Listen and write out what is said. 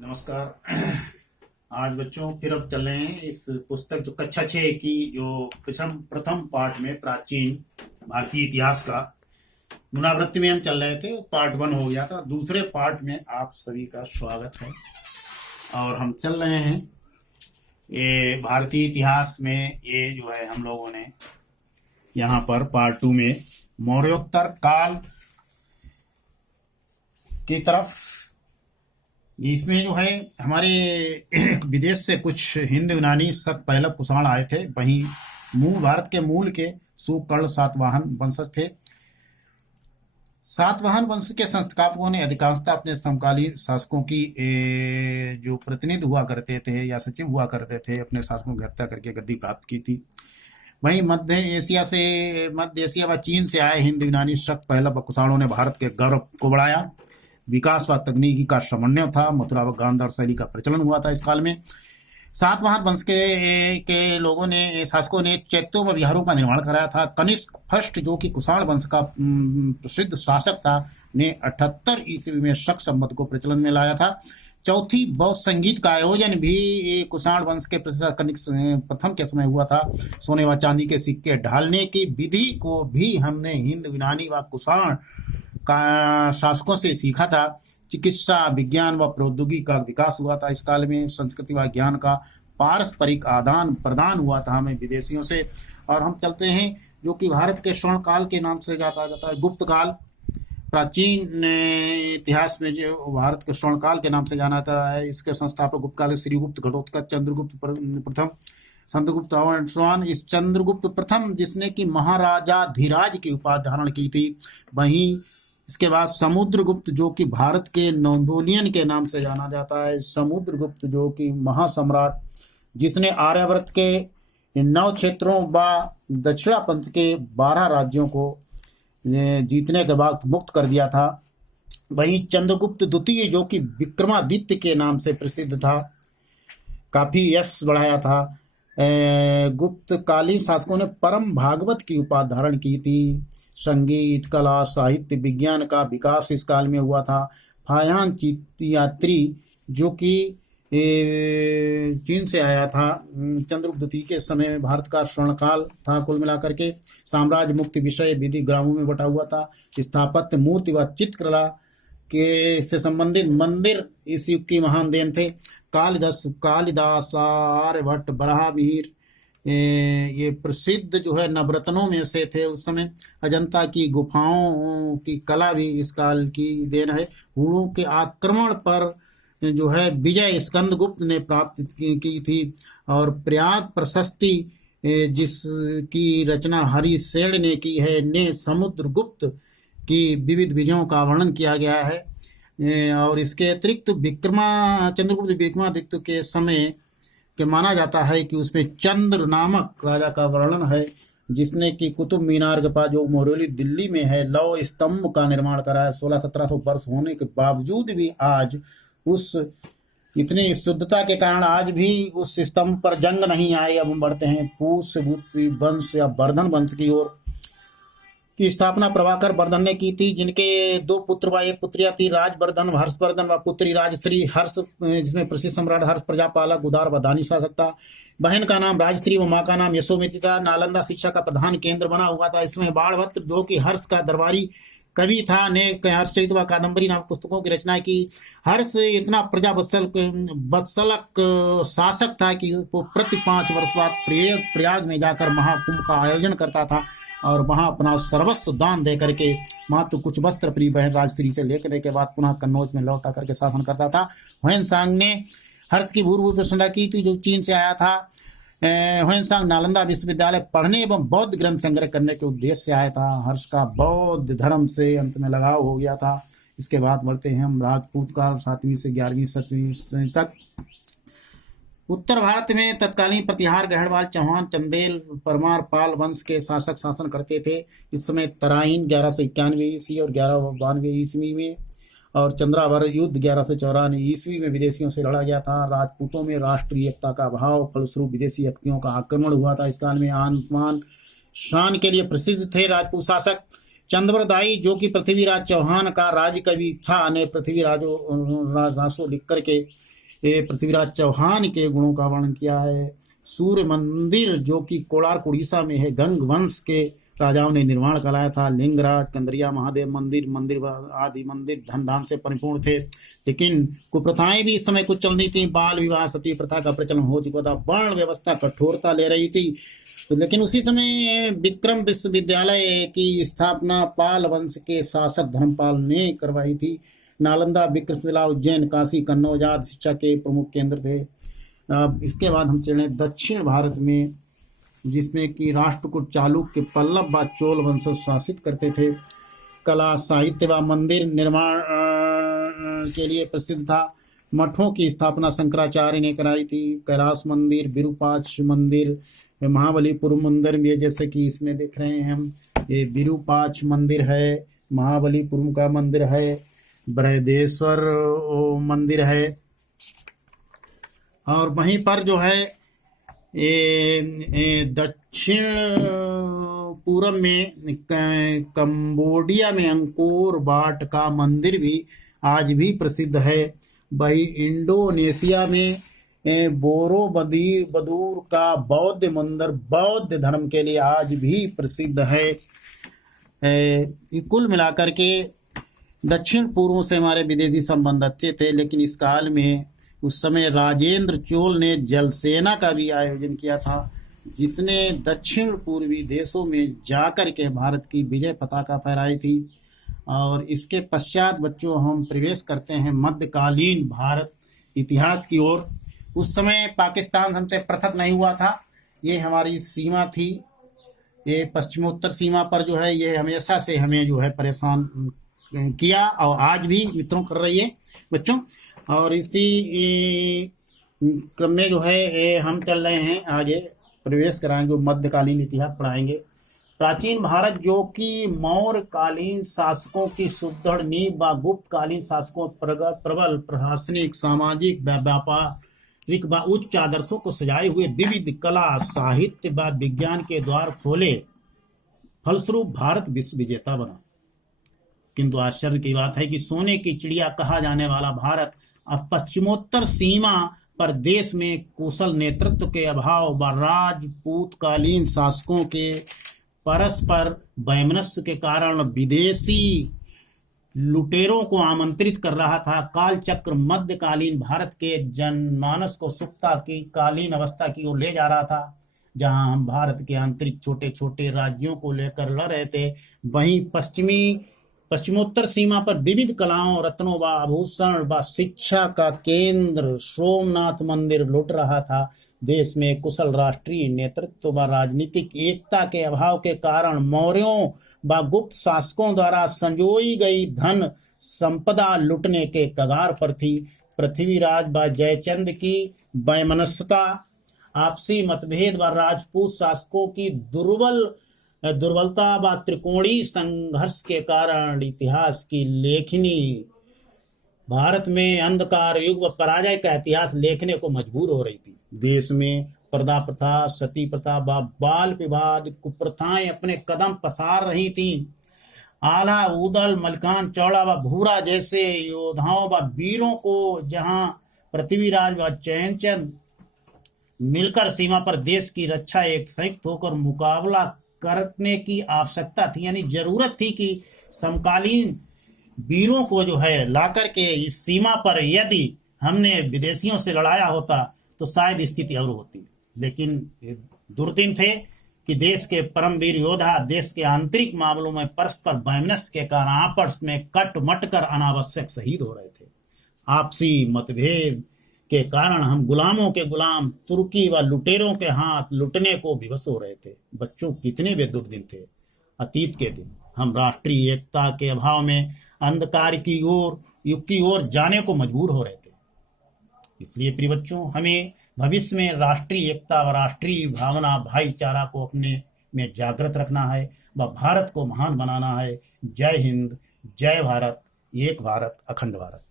नमस्कार। आज बच्चों फिर अब चल रहे हैं इस पुस्तक जो कक्षा 6 की जो प्रथम पार्ट में प्राचीन भारतीय इतिहास का पुनरावृत्ति में हम चल रहे थे। पार्ट 1 हो गया था। दूसरे पार्ट में आप सभी का स्वागत है और हम चल रहे हैं ये भारतीय इतिहास में। ये जो है हम लोगों ने यहाँ पर पार्ट 2 में मौर्योत्तर काल की तरफ, इसमें जो है हमारे विदेश से कुछ हिंद यूनानी शक पहले कुषाण आए थे। वहीं भारत के मूल के सुकर्ण सातवाहन वंशज थे। सातवाहन वंश के संस्थापकों ने अधिकांशतः अपने समकालीन शासकों की जो प्रतिनिधि हुआ करते थे या सचिव हुआ करते थे, अपने शासकों की हत्या करके गद्दी प्राप्त की थी। वहीं मध्य एशिया व चीन से आए हिंद यूनानी शक पहले कुषाणों ने भारत के गौरव को बढ़ाया। विकास व तकनीकी का समन्वय था। मथुरा व गांधार शैली का प्रचलन हुआ था इस काल में। सातवाहन वंश के लोगों ने, शासकों ने चैत्यों व विहारों का निर्माण कराया था। कनिष्क फर्स्ट, जो कि कुषाण वंश का प्रसिद्ध शासक था, ने 78 ईस्वी में शक संवत को प्रचलन में लाया था। चौथी बौद्ध संगीत का आयोजन भी कुषाण वंश के कनिष्क प्रथम के समय हुआ था। सोने व चांदी के सिक्के ढालने की विधि को भी हमने हिंद यूनानी व कुषाण का शासकों से सीखा था। चिकित्सा विज्ञान व प्रौद्योगिकी का विकास हुआ था इस काल में। संस्कृति व ज्ञान का पारस्परिक आदान प्रदान हुआ था हमें विदेशियों से। और हम चलते हैं जो कि भारत के स्वर्ण काल के नाम से जाता है, गुप्त काल। प्राचीन इतिहास में जो भारत के स्वर्ण काल के नाम से जाना जाता है, इसके संस्थापक गुप्त काल श्रीगुप्त, घटोत्कच, चंद्रगुप्त प्रथम, चंद्रगुप्त और स्वान। इस चंद्रगुप्त प्रथम, जिसने कि महाराजाधिराज की उपाधि धारण की थी। वहीं इसके बाद समुद्रगुप्त, जो कि भारत के नेपोलियन के नाम से जाना जाता है। समुद्रगुप्त जो कि महासम्राट, जिसने आर्यावर्त के 9 क्षेत्रों व दक्षिणापंथ के 12 राज्यों को जीतने के बाद मुक्त कर दिया था। वहीं चंद्रगुप्त द्वितीय, जो कि विक्रमादित्य के नाम से प्रसिद्ध था, काफी यश बढ़ाया था। गुप्त कालीन शासकों ने परम भागवत की उपाधि धारण की थी। संगीत, कला, साहित्य, विज्ञान का विकास इस काल में हुआ था। फायान यात्री, जो कि चीन से आया था, चंद्रगुप्त द्वितीय के समय में भारत का स्वर्णकाल था। कुल मिलाकर के साम्राज्य मुक्ति विषय विधि ग्रामों में बटा हुआ था। स्थापत्य, मूर्ति व चित्रकला के से संबंधित मंदिर इस युग की महान देन थे। कालिदास, आर्यभट्ट, बराहमिहिर, ये प्रसिद्ध जो है नवरत्नों में से थे उस समय। अजंता की गुफाओं की कला भी इस काल की देन है। हुणों के आक्रमण पर जो है विजय स्कंदगुप्त ने प्राप्त की थी। और प्रयाग प्रशस्ति, जिसकी रचना हरिसेन ने की है, ने समुद्रगुप्त की विविध विजयों का वर्णन किया गया है। और इसके अतिरिक्त चंद्रगुप्त विक्रमादित्य के समय के माना जाता है कि उसमें चंद्र नामक राजा का वर्णन है, जिसने कि कुतुब मीनार के पास, जो मोहरोली दिल्ली में है, लौ स्तंभ का निर्माण करा है। 1600-1700 वर्ष होने के बावजूद भी आज उस इतनी शुद्धता के कारण आज भी उस स्तंभ पर जंग नहीं आई। अब हम बढ़ते हैं पूष वंश या वर्धन वंश की ओर। की स्थापना प्रभाकर वर्धन ने की थी, जिनके 2 पुत्र व 1 पुत्रियां थी, राजवर्धन, हर्षवर्धन व पुत्री राजश्री। हर्ष, जिसमें प्रसिद्ध सम्राट हर्ष प्रजापालक, उदार व दानी शासक था। बहन का नाम राजश्री व माँ का नाम यशोमती था। नालंदा शिक्षा का प्रधान केंद्र बना हुआ था। इसमें बाणभट्ट, जो कि हर्ष का दरबारी कवि था, ने हर्षचरित व कादम्बरी नामक पुस्तकों की रचना की। हर्ष इतना वत्सलक शासक था कि वो प्रति 5 वर्ष बाद प्रयाग में जाकर महाकुंभ का आयोजन करता था और वहां अपना सर्वस्व दान दे करके मात्र कुछ वस्त्र प्रिय बहन राजश्री से लेकर के बाद पुनः कन्नौज में लौटा करके शासन करता था। ह्वेनसांग ने हर्ष की भूरि प्रशंसा की थी, जो चीन से आया था। ह्वेनसांग नालंदा विश्वविद्यालय पढ़ने एवं बौद्ध ग्रंथ संग्रह करने के उद्देश्य से आया था। हर्ष का बौद्ध धर्म से अंत में लगाव हो गया था। इसके बाद बढ़ते हैं हम राजपूत काल, 7वीं से 11वीं 7वीं तक। उत्तर भारत में तत्कालीन प्रतिहार, गहड़वाल, चौहान, चंदेल, परमार, पाल वंश के शासक शासन करते थे। इस समय तराइन 1191 ईस्वी और 1192 ईस्वी में, और चंद्रावर युद्ध 1194 ईस्वी में विदेशियों से लड़ा गया था। राजपूतों में राष्ट्रीय एकता का अभाव, फलस्वरूप विदेशी शक्तियों का आक्रमण हुआ था। इस काल में आन शान के लिए प्रसिद्ध थे राजपूत शासक। चंद्रदाई, जो कि पृथ्वीराज चौहान का राज कवि था, ने पृथ्वीराजो लिख करके पृथ्वीराज चौहान के गुणों का वर्णन किया है। सूर्य मंदिर जो कि कोणार्क उड़ीसा में है, गंग वंश के राजाओं ने निर्माण कराया था। लिंगराज, कंदरिया महादेव मंदिर आदि मंदिर धन धाम से परिपूर्ण थे। लेकिन कुप्रथाएं भी इस समय कुछ चल रही थी। बाल विवाह, सती प्रथा का प्रचलन हो चुका था। वर्ण व्यवस्था कठोरता ले रही थी। तो लेकिन उसी समय विक्रम विश्वविद्यालय की स्थापना पाल वंश के शासक धर्मपाल ने करवाई थी। नालंदा, विक्रमशिला, उज्जैन, काशी, कन्नौज आदि शिक्षा के प्रमुख केंद्र थे। इसके बाद हम चले दक्षिण भारत में, जिसमें कि राष्ट्रकूट, चालुक्य, पल्लव व चोल वंश शासित करते थे। कला, साहित्य व मंदिर निर्माण के लिए प्रसिद्ध था। मठों की स्थापना शंकराचार्य ने कराई थी। कैलाश मंदिर, विरूपाक्ष मंदिर, महाबलीपुरम मंदिर में, जैसे कि इसमें देख रहे हैं हम, ये विरूपाक्ष मंदिर है, महाबलीपुरम का मंदिर है, बृहदेश्वर मंदिर है। और वहीं पर जो है दक्षिण पूर्व में कंबोडिया में अंकोर वाट का मंदिर भी आज भी प्रसिद्ध है। वही इंडोनेशिया में बोरोबदूर का बौद्ध मंदिर बौद्ध धर्म के लिए आज भी प्रसिद्ध है। कुल मिलाकर के दक्षिण पूर्व से हमारे विदेशी संबंध अच्छे थे। लेकिन इस काल में उस समय राजेंद्र चोल ने जलसेना का भी आयोजन किया था, जिसने दक्षिण पूर्वी देशों में जाकर के भारत की विजय पताका फहराई थी। और इसके पश्चात बच्चों हम प्रवेश करते हैं मध्यकालीन भारत इतिहास की ओर। उस समय पाकिस्तान हमसे पृथक नहीं हुआ था। ये हमारी सीमा थी। ये पश्चिमोत्तर सीमा पर जो है ये हमेशा से हमें जो है परेशान किया और आज भी मित्रों कर रही है बच्चों। और इसी क्रम में जो है हम चल रहे हैं आगे, प्रवेश कराएंगे, मध्यकालीन इतिहास पढ़ाएंगे। प्राचीन भारत जो कि मौर्यकालीन शासकों की सुदृढ़ नींव व गुप्तकालीन शासकों प्रबल प्रशासनिक, सामाजिक, व्यापारिक व उच्च आदर्शों को सजाए हुए विविध कला, साहित्य व विज्ञान के द्वार खोले, फलस्वरूप भारत विश्व विजेता बना। किंतु आश्चर्य की बात है कि सोने की चिड़िया कहा जाने वाला भारत अब पश्चिमोत्तर सीमा पर देश में कुशल नेतृत्व के अभाव व राजपूतकालीन शासकों के परस्पर वैमनस्य के कारण विदेशी लुटेरों को आमंत्रित कर रहा था। कालचक्र मध्यकालीन भारत के जनमानस को सुप्ता की कालीन अवस्था की ओर ले जा रहा था, जहां हम भारत के आंतरिक छोटे छोटे राज्यों को लेकर लड़ रहे थे, वहीं पश्चिमोत्तर सीमा पर विविध कलाओं, रत्नों व आभूषण व शिक्षा का केंद्र सोमनाथ मंदिर लुट रहा था। देश में कुशल राष्ट्रीय नेतृत्व व राजनीतिक एकता के अभाव के कारण मौर्यों व गुप्त शासकों द्वारा संजोई गई धन संपदा लुटने के कगार पर थी। पृथ्वीराज व जयचंद की वैमनस्यता, आपसी मतभेद व राजपूत शासकों की दुर्बलता व त्रिकोणीय संघर्ष के कारण इतिहास की लेखनी भारत में अंधकार युग व पराजय का इतिहास लेखने को मजबूर हो रही थी। देश में पर्दा प्रथा, सती प्रथा व बाल विवाह कुप्रथाएं अपने कदम पसार रही थीं। आला, उदल, मलकान, चौड़ा व भूरा जैसे योद्धाओं व वीरों को जहां पृथ्वीराज व जयचंद मिलकर सीमा पर देश की रक्षा एक संयुक्त होकर मुकाबला करने की आवश्यकता थी, यानी जरूरत थी कि समकालीन वीरों को जो है लाकर के इस सीमा पर यदि हमने विदेशियों से लड़ाया होता तो शायद स्थिति और होती। लेकिन दुर्दिन थे कि देश के परमवीर योद्धा देश के आंतरिक मामलों में परस्पर वैमनस्य के कारण आपस में कट मट कर अनावश्यक शहीद हो रहे थे। आपसी मतभेद के कारण हम गुलामों के गुलाम, तुर्की व लुटेरों के हाथ लुटने को विवश हो रहे थे। बच्चों, कितने वे दुर्दिन थे, अतीत के दिन। हम राष्ट्रीय एकता के अभाव में अंधकार की ओर, युग की ओर जाने को मजबूर हो रहे थे। इसलिए प्रिय बच्चों, हमें भविष्य में राष्ट्रीय एकता व राष्ट्रीय भावना, भाईचारा को अपने में जागृत रखना है व भारत को महान बनाना है। जय हिंद, जय भारत, एक भारत, अखंड भारत।